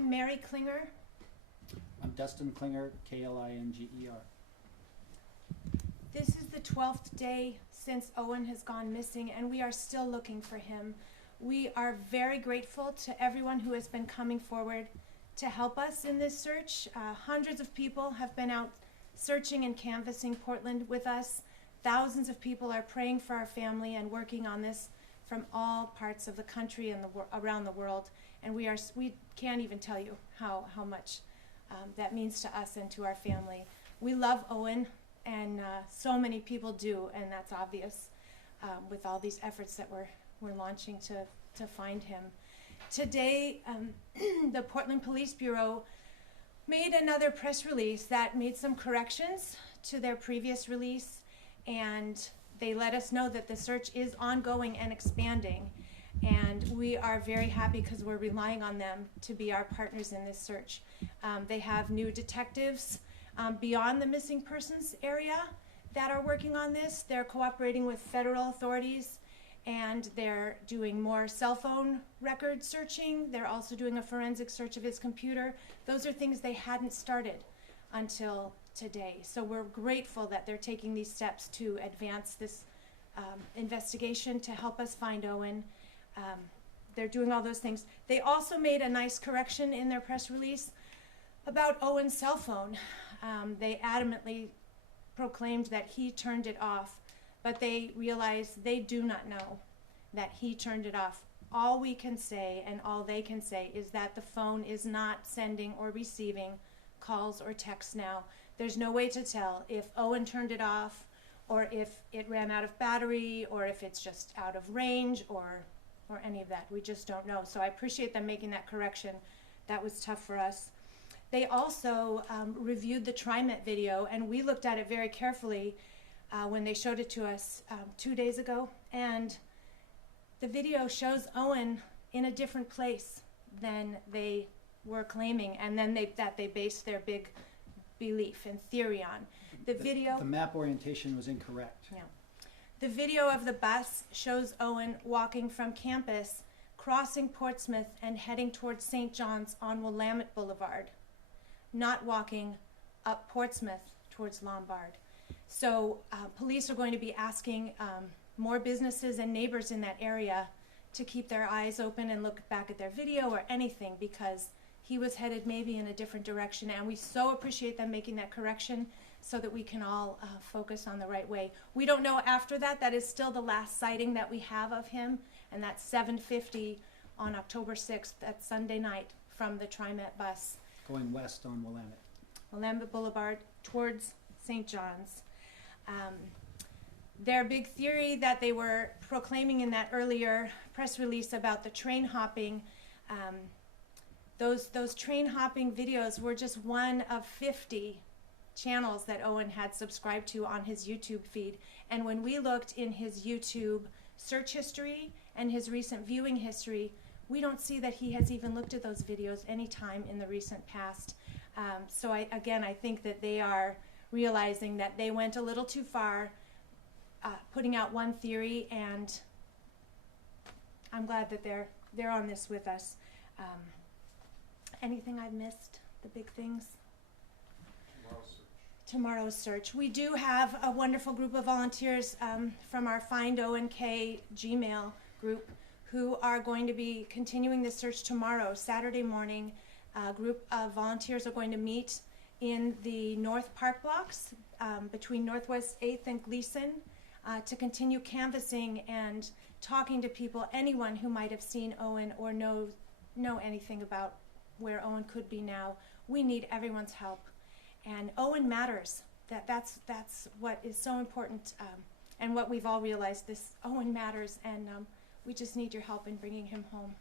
I'm Mary Klinger. I'm Dustin Klinger, Klinger. This is the 12th day since Owen has gone missing, and we are still looking for him. We are very grateful to everyone who has been coming forward to help us in this search. Hundreds of people have been out searching and canvassing Portland with us. Thousands of people are praying for our family and working on this from all parts of the country and around the world. And we can't even tell you how much that means to us and to our family. We love Owen, and so many people do, and that's obvious with all these efforts that we're launching to find him. Today, the Portland Police Bureau made another press release that made some corrections to their previous release, and they let us know that the search is ongoing and expanding. And we are very happy because we're relying on them to be our partners in this search. They have new detectives beyond the missing persons area that are working on this. They're cooperating with federal authorities, and they're doing more cell phone record searching. They're also doing a forensic search of his computer. Those are things they hadn't started until today. So we're grateful that they're taking these steps to advance this investigation to help us find Owen. They're doing all those things. They also made a nice correction in their press release about Owen's cell phone. They adamantly proclaimed that he turned it off, but they realized they do not know that he turned it off. All we can say and all they can say is that the phone is not sending or receiving calls or texts now. There's no way to tell if Owen turned it off, or if it ran out of battery, or if it's just out of range, or any of that. We just don't know. So I appreciate them making that correction. That was tough for us. They also reviewed the TriMet video, and we looked at it very carefully when they showed it to us 2 days ago. And the video shows Owen in a different place than they were claiming, and then they based their big belief and theory on. The map orientation was incorrect. Yeah. The video of the bus shows Owen walking from campus, crossing Portsmouth and heading towards St. John's on Willamette Boulevard, not walking up Portsmouth towards Lombard. So police are going to be asking more businesses and neighbors in that area to keep their eyes open and look back at their video or anything, because he was headed maybe in a different direction, and we so appreciate them making that correction so that we can all focus on the right way. We don't know after that. That is still the last sighting that we have of him, and that's 7:50 on October 6th, that's Sunday night, from the TriMet bus. Going west on Willamette. Willamette Boulevard towards St. John's. Their big theory that they were proclaiming in that earlier press release about the train hopping, those train hopping videos were just one of 50 channels that Owen had subscribed to on his YouTube feed. And when we looked in his YouTube search history and his recent viewing history, we don't see that he has even looked at those videos any time in the recent past. So I think that they are realizing that they went a little too far, putting out one theory, and I'm glad that they're on this with us. Anything I've missed? The big things? Tomorrow's search. We do have a wonderful group of volunteers from our Find Owen K Gmail group who are going to be continuing the search tomorrow, Saturday morning. A group of volunteers are going to meet in the North Park blocks between Northwest 8th and Gleason to continue canvassing and talking to people, anyone who might have seen Owen or know anything about where Owen could be now. We need everyone's help. And Owen matters. That's what is so important, and what we've all realized. This Owen matters, and we just need your help in bringing him home.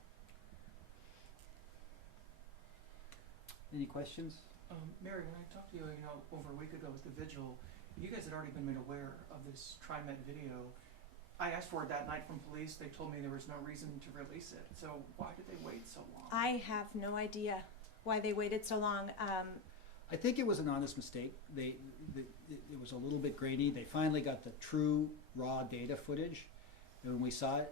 Any questions? Mary, when I talked to you, over a week ago at the vigil, you guys had already been made aware of this TriMet video. I asked for it that night from police. They told me there was no reason to release it. So why did they wait so long? I have no idea why they waited so long. I think it was an honest mistake. It was a little bit grainy. They finally got the true raw data footage, and when we saw it,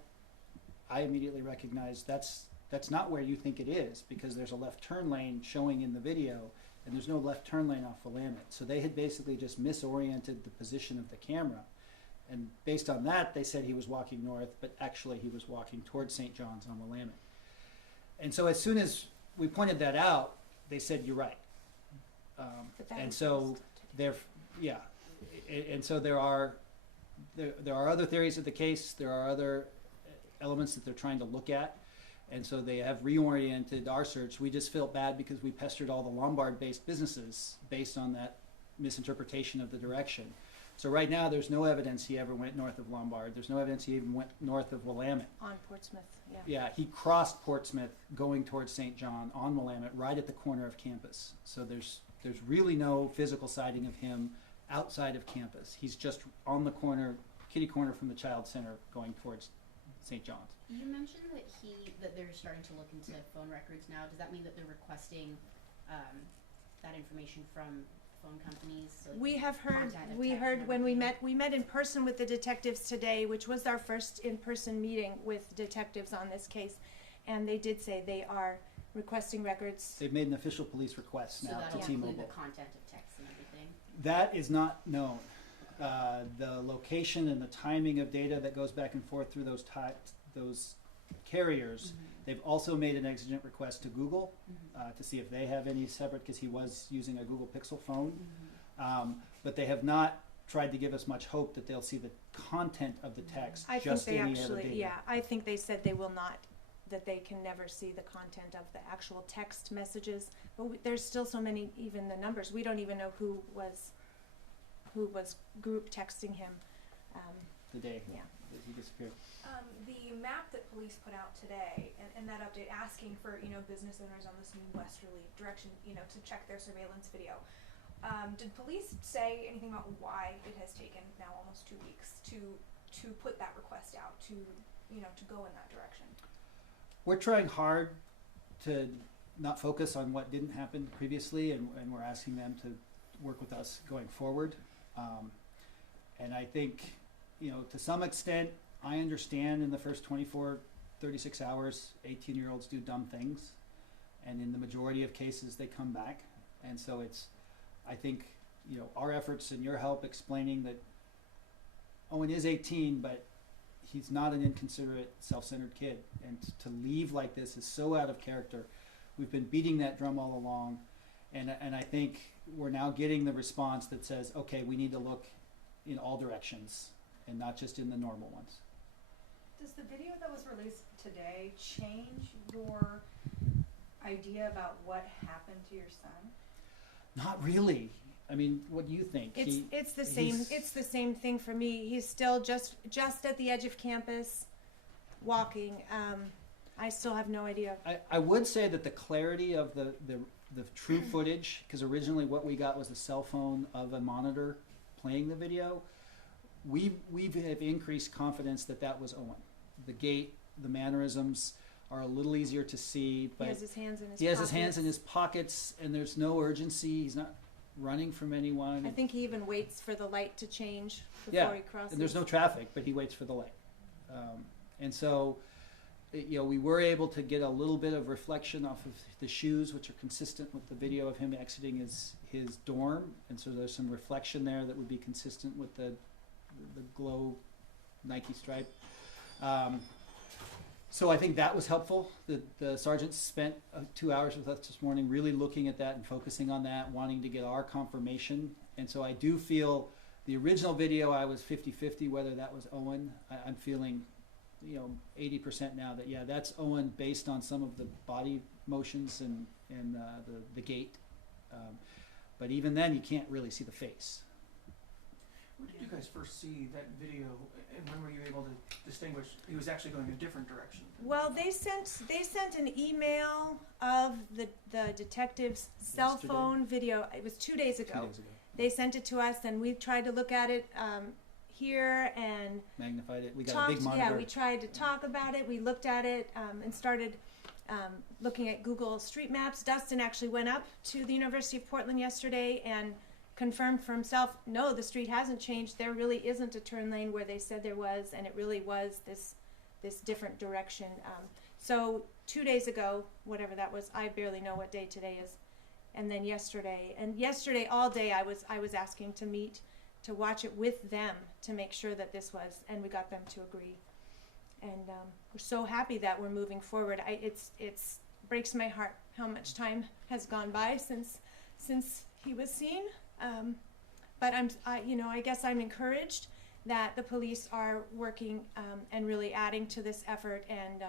I immediately recognized that's that's not where you think it is, because there's a left turn lane showing in the video, and there's no left turn lane off Willamette. So they had basically just misoriented the position of the camera. And based on that, they said he was walking north, but actually he was walking towards St. John's on Willamette. And so as soon as we pointed that out, they said, you're right. But that And was so just there, yeah, and so there are other theories of the case. There are other elements that they're trying to look at, and so they have reoriented our search. We just felt bad because we pestered all the Lombard-based businesses based on that misinterpretation of the direction. So right now, there's no evidence he ever went north of Lombard. There's no evidence he even went north of Willamette. on Portsmouth, yeah. Yeah, he crossed Portsmouth going towards St. John on Willamette, right at the corner of campus. So there's really no physical sighting of him outside of campus. He's just on the corner, kitty corner from the Child Center going towards St. John's. You mentioned that they're starting to look into phone records now. Does that mean that they're requesting that information from phone companies? So We have heard, contact and we text heard and when we everything? met in person with the detectives today, which was our first in-person meeting with detectives on this case, and they did say they are requesting records. They've made an official police request So now that'll to include the T-Mobile. content of texts and everything. That is not known. The location and the timing of data that goes back and forth through those carriers. They've also made an exigent request to Google to see if they have any separate, because he was using a Google Pixel phone. But they have not tried to give us much hope that they'll see the content of the text, I think just they any other actually, data. yeah, I think they said they will not, that they can never see the content of the actual text messages. But there's still so many, even the numbers, we don't even know who was group texting him. The day Yeah. that he disappeared. The map that police put out today and that update asking for, business owners on this new westerly direction, to check their surveillance video. Did police say anything about why it has taken now almost 2 weeks to put that request out, to go in that direction? We're trying hard to not focus on what didn't happen previously, and we're asking them to work with us going forward. And I think, to some extent, I understand in the first 24, 36 hours, 18-year-olds do dumb things. And in the majority of cases, they come back. And so I think, our efforts and your help explaining that Owen is 18, but he's not an inconsiderate, self-centered kid. And to leave like this is so out of character. We've been beating that drum all along. And I think we're now getting the response that says, okay, we need to look in all directions and not just in the normal ones. Does the video that was released today change your idea about what happened to your son? Not really. I mean, what do you think? It's the same thing for me. He's still just at the edge of campus, walking. I still have no idea. I would say that the clarity of the true footage, because originally what we got was a cell phone of a monitor playing the video. We have increased confidence that was Owen. The gait, the mannerisms are a little easier to see, but He has his hands in his he has pockets. his hands in his pockets, and there's no urgency. He's not running from anyone. I think he even waits for the light to change before Yeah, he crosses. and there's no traffic, but he waits for the light. And so, we were able to get a little bit of reflection off of the shoes, which are consistent with the video of him exiting his dorm. And so there's some reflection there that would be consistent with the glow Nike stripe. So I think that was helpful. The sergeant spent 2 hours with us this morning really looking at that and focusing on that, wanting to get our confirmation. And so I do feel the original video, I was 50-50 whether that was Owen. I'm feeling 80% now that, yeah, that's Owen based on some of the body motions and the gait. But even then, you can't really see the face. When did you guys first see that video, and when were you able to distinguish he was actually going a different direction? Well, they sent an email of the detective's cell Yesterday? phone video. It was 2 days 2 ago. days ago. They sent it to us, and we tried to look at it here and Magnified it. We got a talked. big monitor. Yeah, we tried to talk about it. We looked at it and started looking at Google Street Maps. Dustin actually went up to the University of Portland yesterday and confirmed for himself, no, the street hasn't changed. There really isn't a turn lane where they said there was, and it really was this different direction. So 2 days ago, whatever that was, I barely know what day today is, and then yesterday all day I was asking to meet to watch it with them to make sure that this was, and we got them to agree. And we're so happy that we're moving forward. It's breaks my heart how much time has gone by since he was seen. But I guess I'm encouraged that the police are working and really adding to this effort, and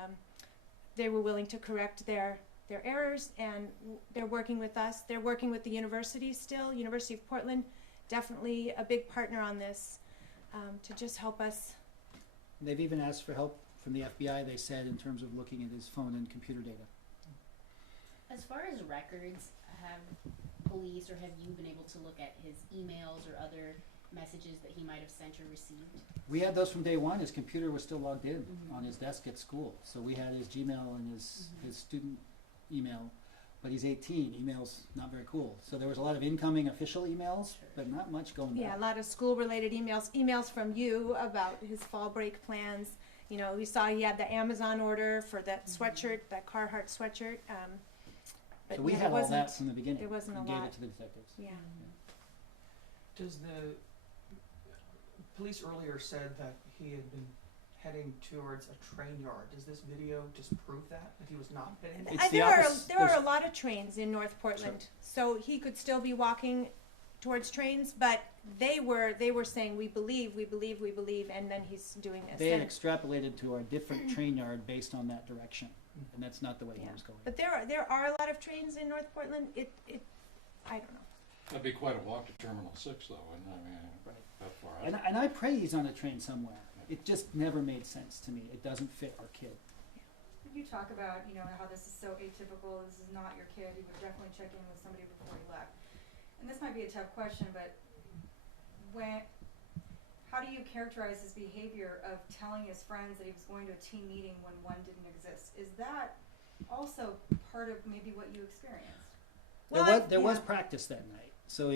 they were willing to correct their errors, and they're working with us. They're working with the university still. University of Portland, definitely a big partner on this, to just help us. They've even asked for help from the FBI, they said, in terms of looking at his phone and computer data. As far as records, have police or have you been able to look at his emails or other messages that he might have sent or received? We had those from day one. His computer was still logged in Mhm. on his desk at school. So we had his Gmail and his student email. But he's 18. Email's not very cool. So there was a lot of incoming official emails, Sure. but not much going back. Yeah, a lot of school-related emails from you about his fall break plans. You know, we saw he had the Amazon order for that sweatshirt, that Carhartt sweatshirt. But So we yeah, had it all wasn't, that from the beginning. there wasn't a and gave lot. it to the detectives. Yeah. Does the police earlier said that he had been heading towards a train yard? Does this video disprove that he was not heading? It's the There are opposite. there are a There's- lot of trains in North Portland, so he could still be walking towards trains. But they were saying we believe, and then he's doing this. They had And- extrapolated to a different train yard based on that direction, and that's not the way he Yeah. was going. But there are a lot of trains in North Portland. I don't know. That'd be quite a walk to Terminal 6, though, wouldn't it? I mean, Right. that far out. And I pray he's on a train somewhere. It just never made sense to me. It doesn't fit our kid. You talk about, how this is so atypical, this is not your kid, you would definitely check in with somebody before he left. And this might be a tough question, but how do you characterize his behavior of telling his friends that he was going to a team meeting when one didn't exist? Is that also part of maybe what you experienced? There was yeah. practice that night. So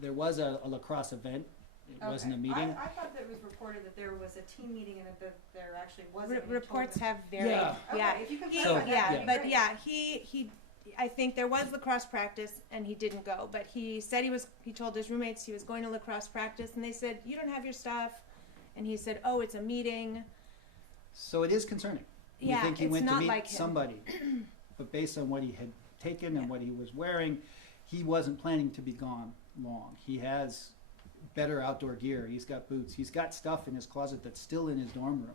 there was a lacrosse event. It wasn't a Okay. meeting. I thought that it was reported that there was a team meeting and that there actually wasn't. and he told Reports them- have varied. Yeah. Yeah. Okay, if you can He, clarify that, yeah, that'd be but great. yeah, he I think there was lacrosse practice and he didn't go, but he said he told his roommates he was going to lacrosse practice, and they said, "You don't have your stuff." And he said, "Oh, it's a meeting." So it is concerning. Yeah, we think he it's went to not meet like him. somebody, but based on what he had taken and Yeah. what he was wearing, he wasn't planning to be gone long. He has better outdoor gear. He's got boots. He's got stuff in his closet that's still in his dorm room.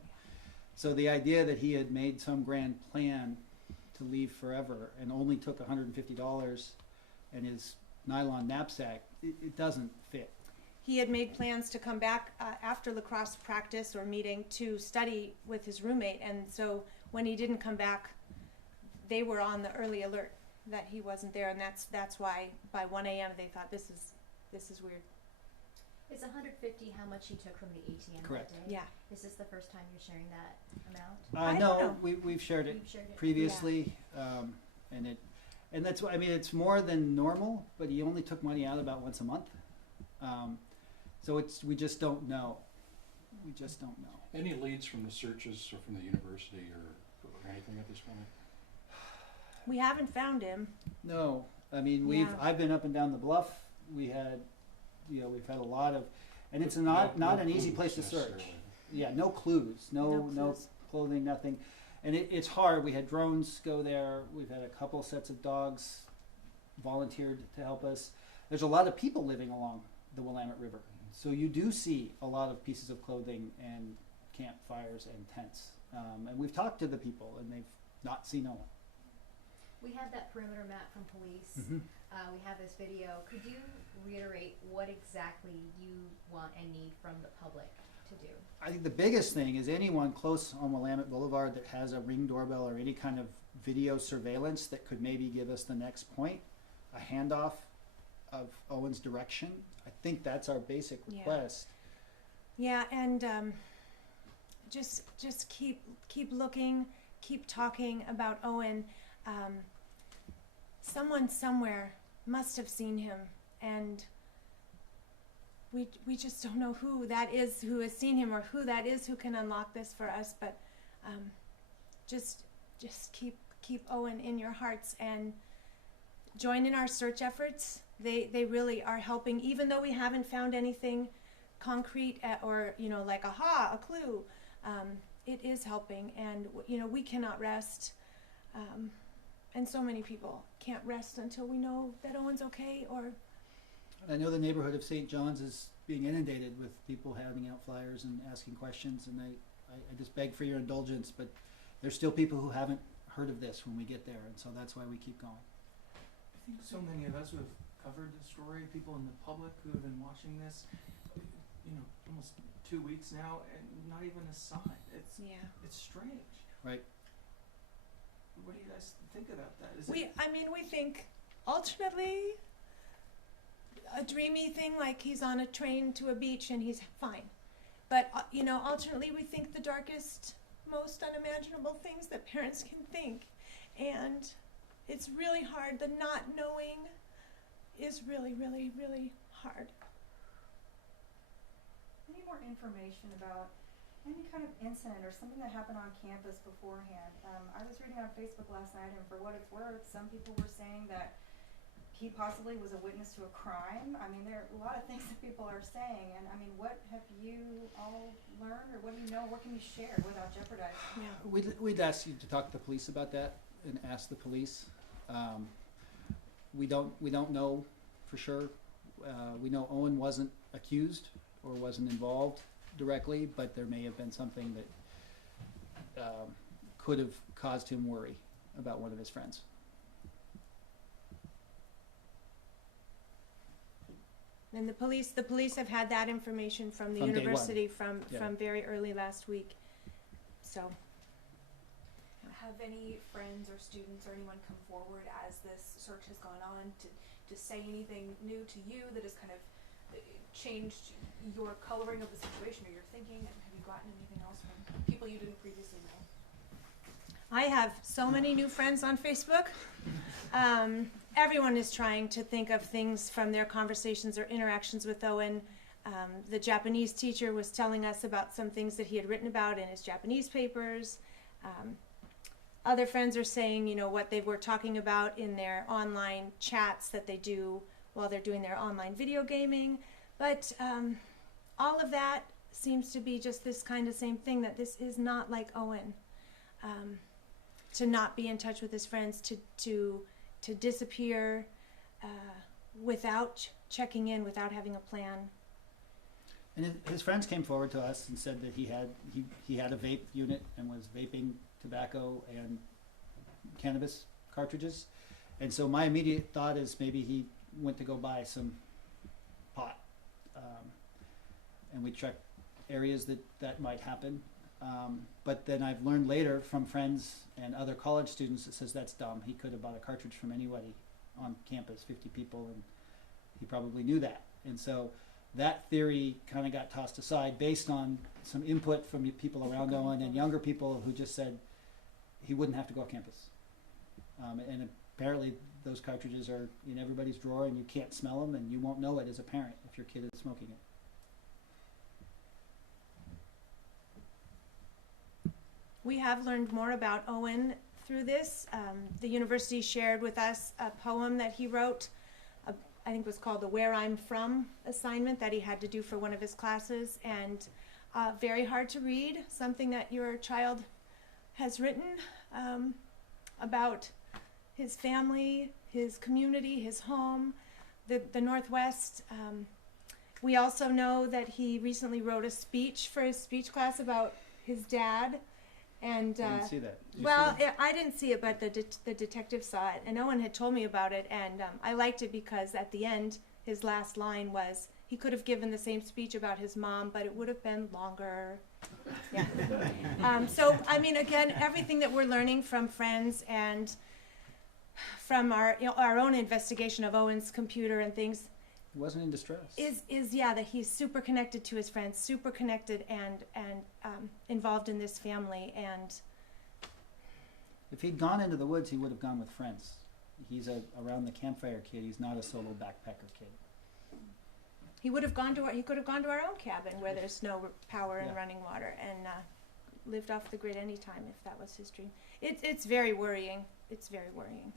So the idea that he had made some grand plan to leave forever and only took $150 and his nylon knapsack, it doesn't fit. He had made plans to come back after lacrosse practice or meeting to study with his roommate, and so when he didn't come back, they were on the early alert that he wasn't there, and that's why by 1 a.m. they thought this is weird. Is 150 how much he took from the ATM Correct. that day? Yeah. Is this the first time you're sharing that amount? I don't No, know. we've shared it You've shared it? previously, and that's why, I mean, it's more than normal, but he only took money out about once a month. So we just don't know. We just don't know. Any leads from the searches or from the university or anything at this point? We haven't found him. No, I mean, Yeah. I've been up and down the bluff. We've had a lot of, and it's not No an easy clues place to search. necessarily. Yeah, no clues, no clues. clothing, nothing. And it's hard. We had drones go there. We've had a couple sets of dogs volunteered to help us. There's a lot of people living along the Willamette River. So you do see a lot of pieces of clothing and campfires and tents. And we've talked to the people, and they've not seen no one. We have that perimeter map from police. Mhm. We have this video. Could you reiterate what exactly you want and need from the public to do? I think the biggest thing is anyone close on Willamette Boulevard that has a Ring doorbell or any kind of video surveillance that could maybe give us the next point, a handoff of Owen's direction. I think that's our basic Yeah. request. Yeah, and just keep looking, keep talking about Owen. Someone somewhere must have seen him, and we just don't know who that is who has seen him or who that is who can unlock this for us. But just just keep Owen in your hearts and join in our search efforts. They really are helping, even though we haven't found anything concrete or like a clue. It is helping, and we cannot rest, and so many people can't rest until we know that Owen's okay. Or I know the neighborhood of St. John's is being inundated with people handing out flyers and asking questions, and I just beg for your indulgence, but there's still people who haven't heard of this when we get there, and so that's why we keep going. I think so many of us who have covered the story, people in the public who have been watching this, almost 2 weeks now, and not even a sign. It's strange. Right. What do you guys think about that? We think alternately a dreamy thing, like he's on a train to a beach and he's fine. But alternately we think the darkest, most unimaginable things that parents can think. And it's really hard. The not knowing is really, really, really hard. I need more information about any kind of incident or something that happened on campus beforehand. I was reading on Facebook last night, and for what it's worth, some people were saying that he possibly was a witness to a crime. I mean, there are a lot of things that people are saying, and I mean, what have you all learned, or what do you know? What can you share without jeopardizing? Yeah. We'd ask you to talk to the police about that and ask the police. We don't know for sure. We know Owen wasn't accused or wasn't involved directly, but there may have been something that could have caused him worry about one of his friends. And the police have had that information from the From day university one. from very early last week. So Have any friends or students or anyone come forward as this search has gone on to say anything new to you that has kind of changed your coloring of the situation or your thinking? And have you gotten anything else from people you didn't previously know? I have so many new friends on Facebook. Everyone is trying to think of things from their conversations or interactions with Owen. The Japanese teacher was telling us about some things that he had written about in his Japanese papers. Other friends are saying, what they were talking about in their online chats that they do while they're doing their online video gaming. But all of that seems to be just this kind of same thing, that this is not like Owen. To not be in touch with his friends, to disappear without checking in, without having a plan. And his friends came forward to us and said that he had a vape unit and was vaping tobacco and cannabis cartridges. And so my immediate thought is maybe he went to go buy some pot. And we checked areas that might happen. But then I've learned later from friends and other college students that says that's dumb. He could have bought a cartridge from anybody on campus, 50 people, and he probably knew that. And so that theory kind of got tossed aside based on some input from people around Owen and younger people who just said he wouldn't have to go off campus. And apparently those cartridges are in everybody's drawer and you can't smell them and you won't know it as a parent if your kid is smoking it. We have learned more about Owen through this. The university shared with us a poem that he wrote, I think it was called the Where I'm From assignment that he had to do for one of his classes, and very hard to read, something that your child has written about his family, his community, his home, the Northwest. We also know that he recently wrote a speech for his speech class about his dad. And I didn't see that. Did you see that? I didn't see it, but the detective saw it, and Owen had told me about it, and I liked it because at the end, his last line was, he could have given the same speech about his mom, but it would have been longer. Yeah. So, I mean, again, everything that we're learning from friends and from our own investigation of Owen's computer and things, He wasn't in distress. is that he's super connected to his friends, super connected and involved in this family. And If he'd gone into the woods, he would have gone with friends. He's a around the campfire kid. He's not a solo backpacker kid. he could have gone to our own cabin where there's no power and Yeah. running water, and lived off the grid anytime if that was his dream. It's very worrying. It's very worrying.